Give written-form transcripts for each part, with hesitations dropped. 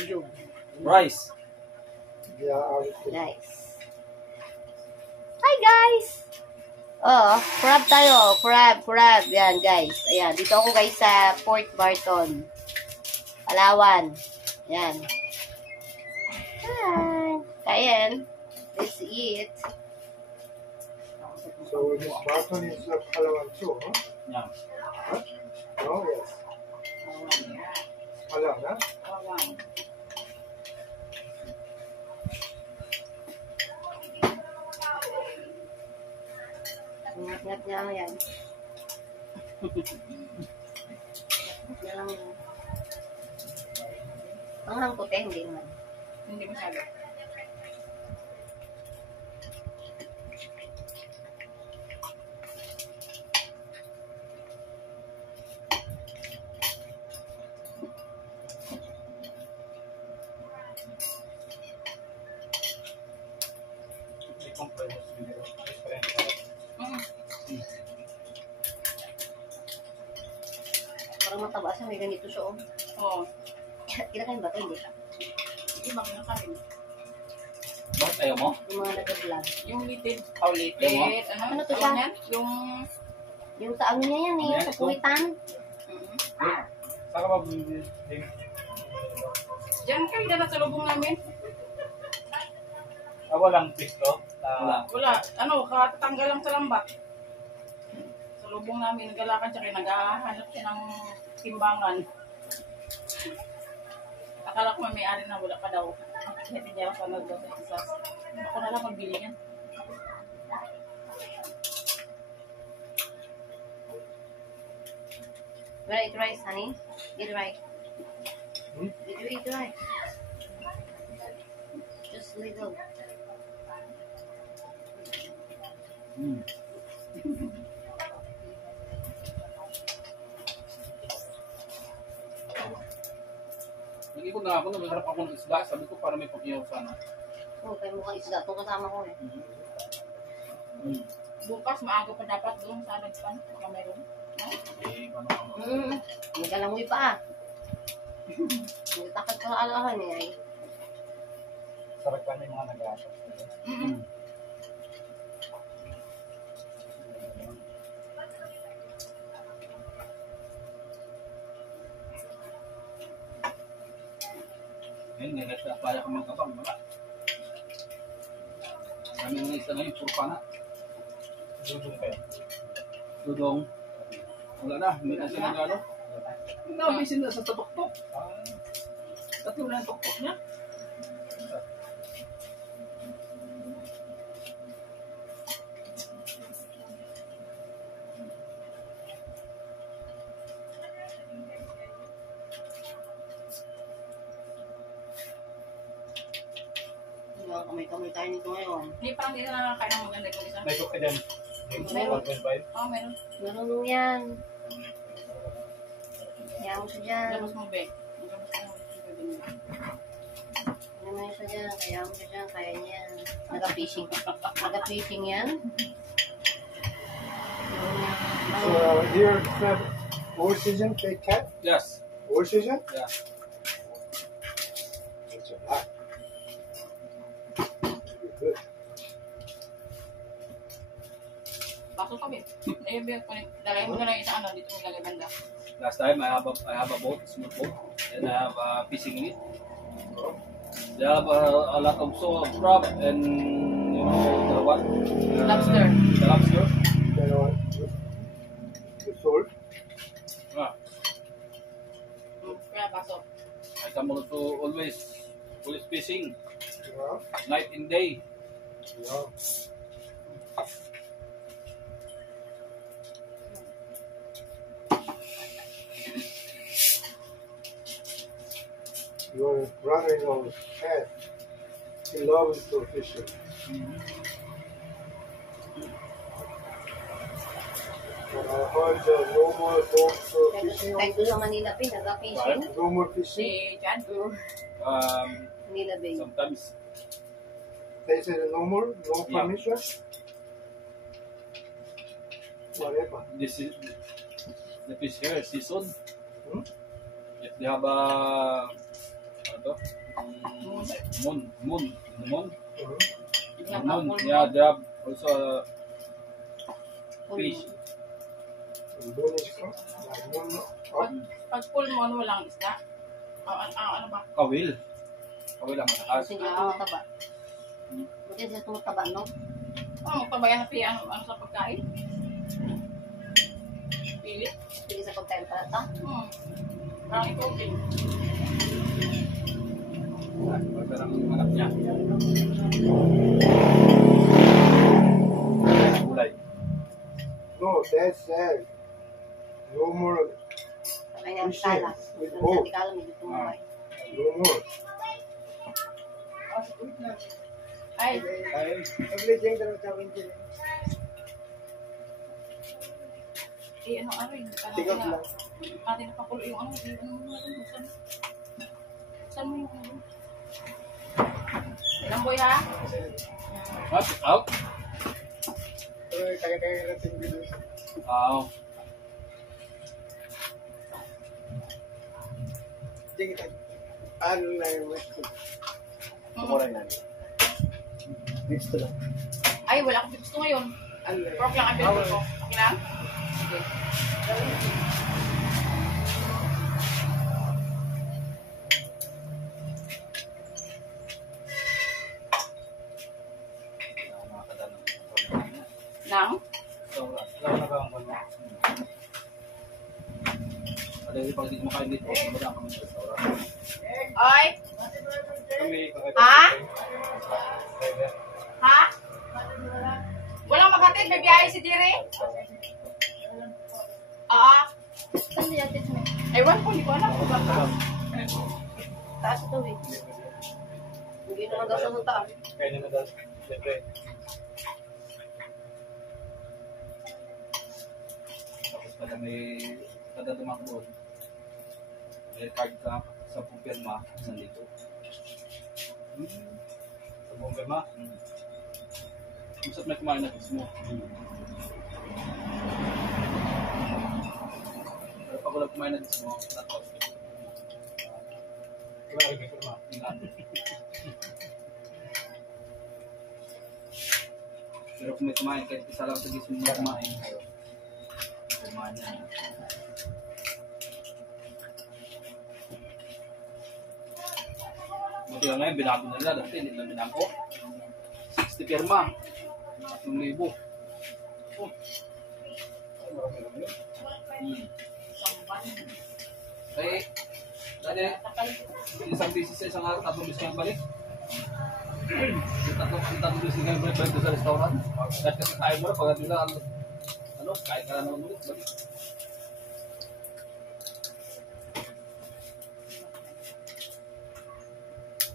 Rice. Nice. Hi guys! Oh, crab tayo. Crab. Yan guys. Ayan, dito ako guys sa Port Barton. Palawan. Yan. Hi. Kain. Let's eat. So this Barton is Palawan too, huh? Yeah. Huh? Oh yes. Palawan, huh? Ingat-ingat niya lang yan. Ingat lang yan. Ang puti, hindi naman. Hindi masyado. Parang mataba siya, may ganito siya. Oo. Kinakain ba ito? Hindi siya. Hindi ba kinakain? Bakit ayaw mo? Yung mga nag-vlog. Yung litid. Oh, litid. Ano to siya? Yan? Yung sa ano niya yan eh, Ayan, sa ito. puwitan. Saka ba bumili? Diyan kayo na sa lubong namin. Walang pisto? Wala. Ano, katatanggal lang sa lambat. Sa lubong namin, nagalakan siya kaya naghahanap siya ng timbangan. Akala ko may-ari na wala pa daw. Hindi niya pa nag-daw sa isa. Ako na lang magbili yan. Wanna eat rice, honey? Eat rice. Eat rice. Just little. Nag-ikot na ako, nagharap ako ng isda. Sabi ko para may pag-iyaw sana. Oh, kaya mukhang isda to kasama ko eh. Bukas, maaga pa dapat doon sa nagpan. Baka meron. Nagalamoy pa ah. Nagtakad pa alahan eh ay. Sarap pa may mga nag-aasap. Ngayon, nagkakaya kami ng kapang. Wala. Kami ng isa ngayon, puro pana. Dudong kayo. Dudong. Wala na, hindi na siya nagano. Nabisin na sa tuktok. Tatlo na yung tuktok niya. Kamay-kamay tayo nito ngayon. Hindi parang hindi na nakakain ng maganda kung isa. May cook ka dyan. Meron. 1.5. Oo, meron. Marunong yan. Kaya mo siya dyan. Labas mo, be. Labas mo. Kaya mo siya dyan. Kaya mo siya dyan. Kaya niya yan. Nag-fishing. Nag-fishing yan. So here all season take cat? Yes. All season? Yeah. That's a lot. Good. Baso kami. Ayun, be. Dalay mo na lang isa ano. Dito mo ilagay banda. Last time I have a boat, small boat, and I have a fishing in it. They have a lot of crab and you know the what? Lobster. The lobster. The salt. Ah, Kaya baso. I come also always fishing, Yeah. night and day. Yeah. Your brother-in-law Ed, he loves to fishing. And I heard no more boats fishing. Kahit doon sa Manila Bay, nag-fishing. No more fishing. Si Jan. Manila Bay. Sometimes They said no more, no Yeah. permission. Whatever. this is the fish here season. Hmm? If they have a to? Moon. Yan, Moon. apple. Yeah, they have also fish. Moon is ko. Moon. Pag full moon, walang isda. Ano ba? Kawil. Kawil ang mataas. Buti hindi tumutaba. Buti hindi tumutaba, no? Magpabayan na piya ano sa pagkain. Pili. Pili sa pagkain pala ito. Parang ikaw din. Parang anak niya. Gulay. No, Dad said no more. Ay, ang kala. With Ang both. sabi kala, medyo tumabay. No more. Ay, Everything that was happening to ano yun? Tigap lang. Atin na pakulo yung ano. Saan mo yung ano? Ilang boy ha? What? Out? Kaya natin dito. Wow. Sige tayo. Ano na yung gusto? yan. Gusto lang. Ay, wala akong gusto ngayon. Ano na Pork lang ang pinag ko. Okay lang? Sige. Nang? Ada yung pag hindi kumakain dito, wala kami sa restaurant. Ay! Ha? Ha? Walang makatid, may biyahe si Jerry? Saan niya natin mo? Ewan ko, hindi ko alam kung baka. Taas ito eh. Hindi naman daw siya sa taas. Kaya naman daw. Siyempre. Tapos pala may kadadamak doon. May card ka sa pumpirma, 1,000. Sa pumpirma? Kung saan may kumain na mismo. Pero pag wala kumain na mismo, natapos ka. Pero kung may kumain, kahit isa lang sa gising mo kumain, kumain na. Buti nga ngayon, binago na nila. Dati, hindi na binago. 60 pirma. 3,000. Oh. Kaya, dati, isang bisis sa isang araw, 3 bisis kayong balik. Tatlong bisis kayong balik sa restaurant. Dahil kasi tayo mo na, pag nila, kahit ka na naman ulit, balik.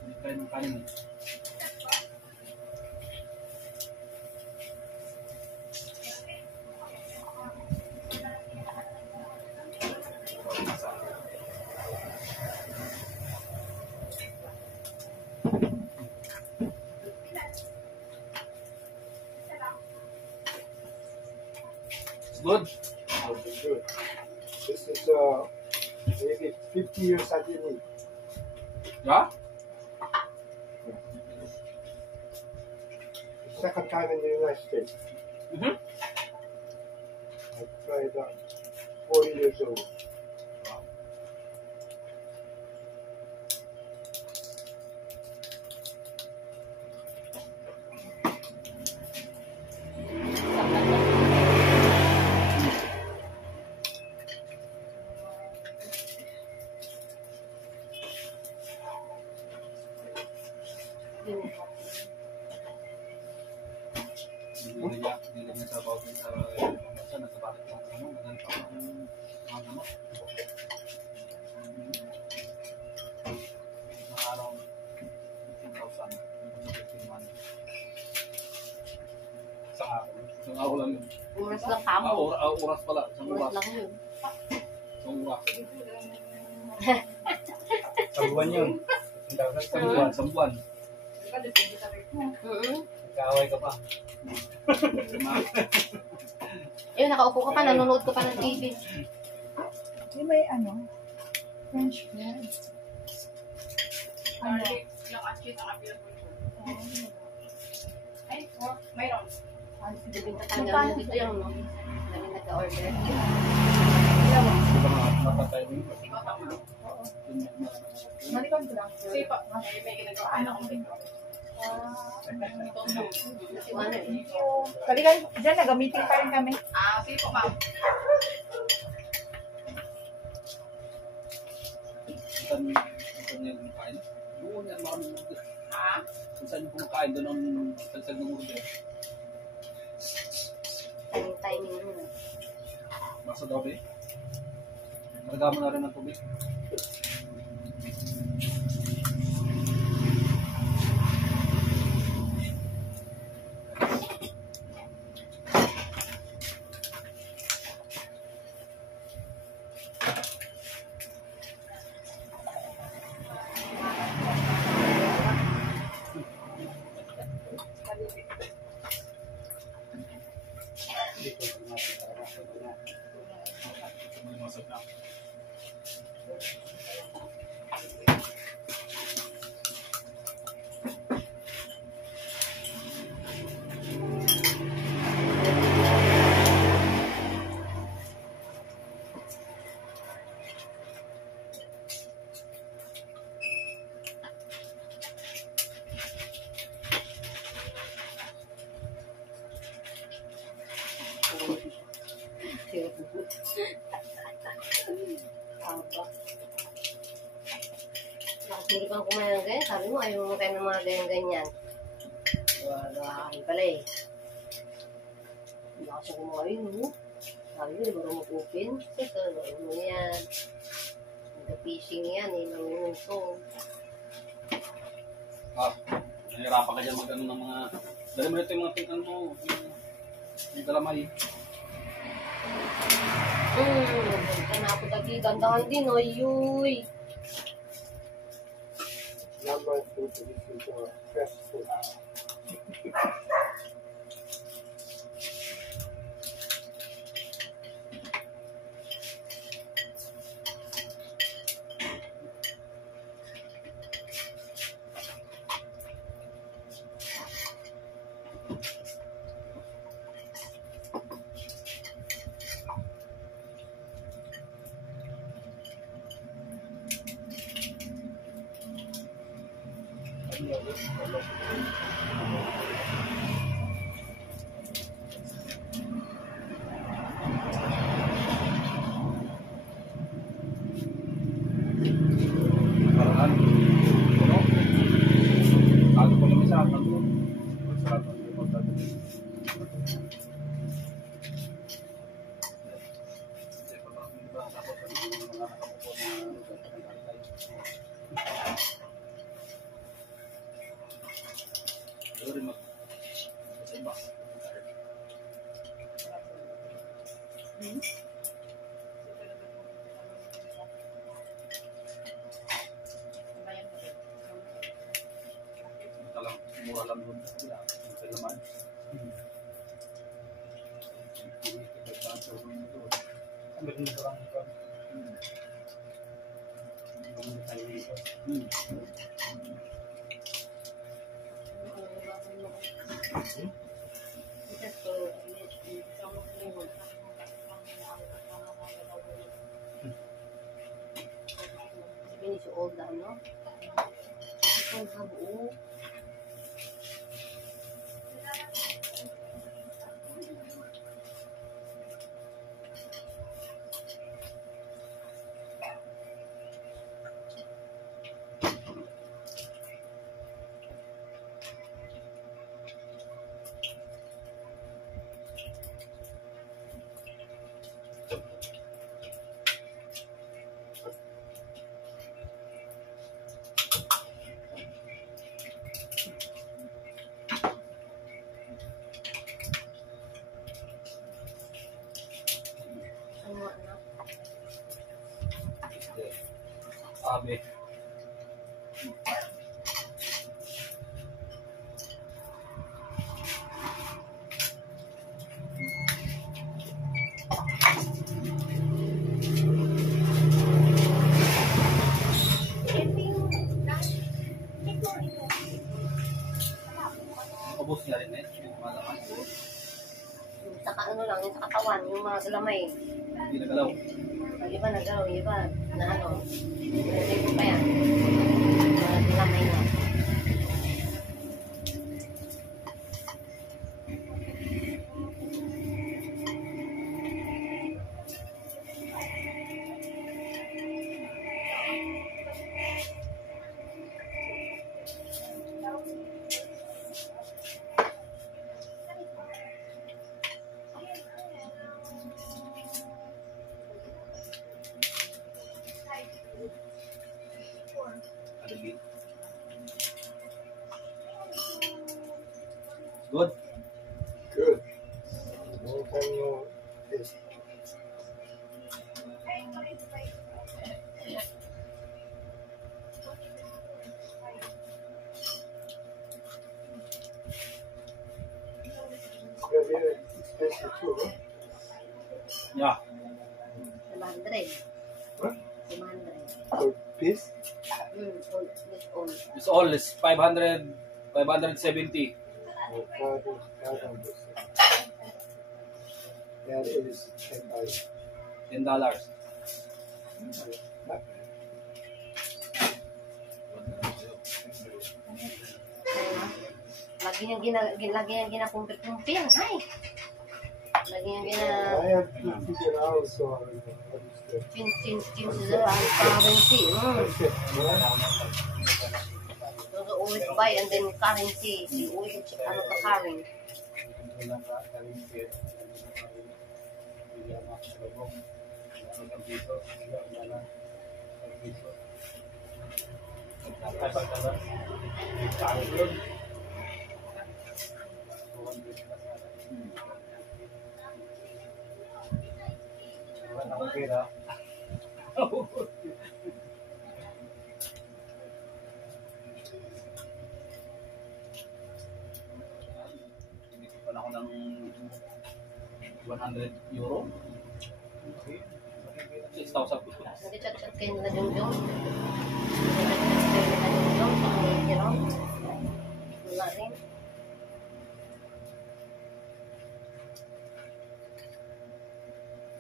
Hindi kayo ng kanin eh. It's good. Good. This is maybe 50 years sashimi. Yeah? Second time in the United States. Mm-hmm. I tried 40 years old. Hindi niya trabaho din sa bansa, nasa bakit lang ano, madali pa ang mga gamot. Mga araw, 15,000, 15 months. Isang araw. Isang araw lang yun. Oras lang kamo. Oras pala, isang Oras oras. lang yun. Isang oras. Sa buwan yun. Isang buwan. Nag-aaway ka pa. Ayun, nakaupo ka pa, nanonood ka pa ng TV. May French fries. garlic, lang at cheese ang available ko. Ay, mayroon. Bibinta talaga mo dito yung no? Dami nag-order. Di ba napatay mo yun? Ikaw tama. Malikam ko lang. Sipa. May ginagawa na akong dito. Ano eh? Kalikan, dyan, nag-meeting pa rin kami. Sipa, ma'am. Saan yan kumakain? Doon yan maraming order. Kung saan yung kumakain doon ang tagsag ng order. Timing mo na. Basta daw ba eh? Maragama na rin ng tubig. Masag na. Hindi kang kumain ng ganyan. Sabi mo, ayaw mo kayo ng mga ganyan-ganyan. Wala pala eh. Hindi ako kumain, no? Sabi mo, di ba mag-open? Kasi, ayaw mo yan. Nag-fishing yan, eh. Nangunto. Nahirapan ka dyan mag-ano ng mga... Dali mo ito yung mga tingnan mo. Yung galamay. Nagpunta na ako dagi. Gandahan din, oy, yuy. Number 2 to this is fast food. Paraan. Ano? Ako ko lang isa. Ano? Masarap ang yung pagdadali. Tapos ang mga nakapupo na rin mag... Iba. Talang mura lang doon sa sila. Sa laman. Ang ganda lang ito. Sabihin si Old ano? Ikaw na buo. Sabi. Ubus nga rin eh. Yung mga laman. Yung sa ano lang, yung sa katawan, yung mga galamay. Hindi nagalaw. Yung iba nagalaw, yung iba na ano. Hindi ko pa yan. Mga galamay na. Adagi. Good. Good. Long time no taste. It's very expensive too, huh? Yeah. 500. What? 500. For piece? All. It's all is 500, 570. Or 500. That is $10. $10. Lagi niyang ginakumpir-kumpir. Ay! Lagi niyang I have to figure out what is the Chin ang currency. So, always buy and then currency. You always ano ka currency. Pan ako ng 100 euro. 6,000 pesos. Nag-chat-chat kayo nila Jungjong. Nag-chat kayo nila Jungjong. Sa mga kirong. Wala rin.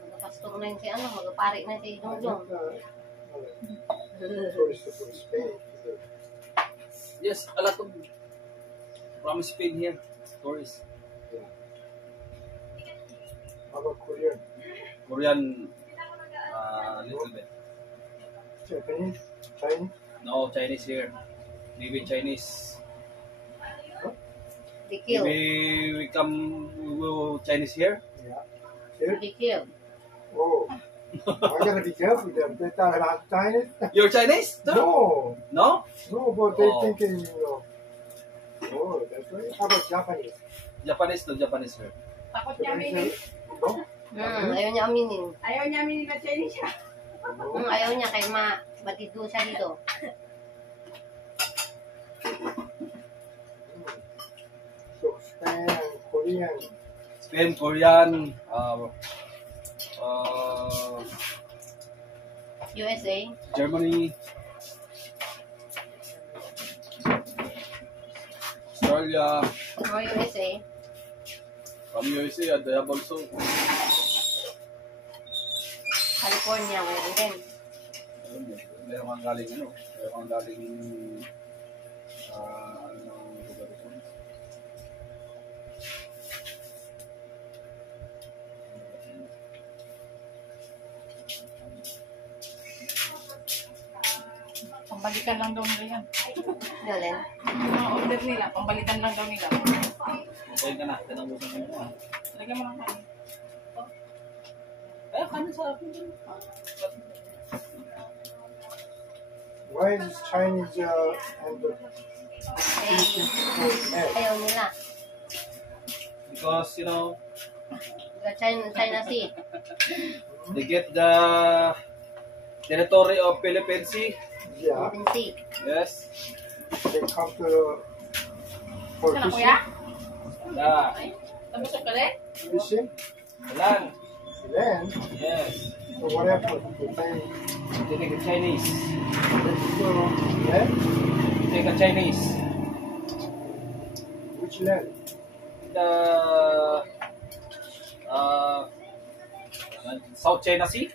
Magpastor na yun si ano. Magpari na si Jungjong. tourist from Spain. Yes, a lot of from Spain here. Tourists. How about Korean? Korean, little bit. Japanese? Chinese? No, Chinese here. Maybe Chinese. Be killed. Maybe we go Chinese here. Yeah. Here? Be killed. Oh. I gotta be careful with them. They thought about Chinese? You're Chinese? No. No? No, but they Oh. thinking, Oh, that's right. How about Japanese? Japanese, no Japanese here. Takot niya aminin. No? Ayaw niya aminin. Ayaw niya aminin na Chinese siya. No. Ayaw niya kay matido siya dito. So, Spain and Korean. Spain, Korean, USA. Germany, Australia, Or USA. from USA, they have also California. Mayroon din. meron kang galing meron kang galing lugar ito. Pambalikan lang daw nila yan. Galing. Mga order nila, pambalikan lang daw nila. Okay ka na, tinabusan ka na. Lagyan mo lang kanin. Kanya sa akin. Why is Chinese and the Ayaw nila. Because, The China Sea. they get the territory of Philippine Sea. Yeah, Philippine Sea. Yes. they come to for Ito na fishing. kuya? Yeah. Nabusog ka rin? Fishing. Land. Then, Yes. so what happened? They take a Chinese. Then, Take a Chinese. Which land? The South China Sea.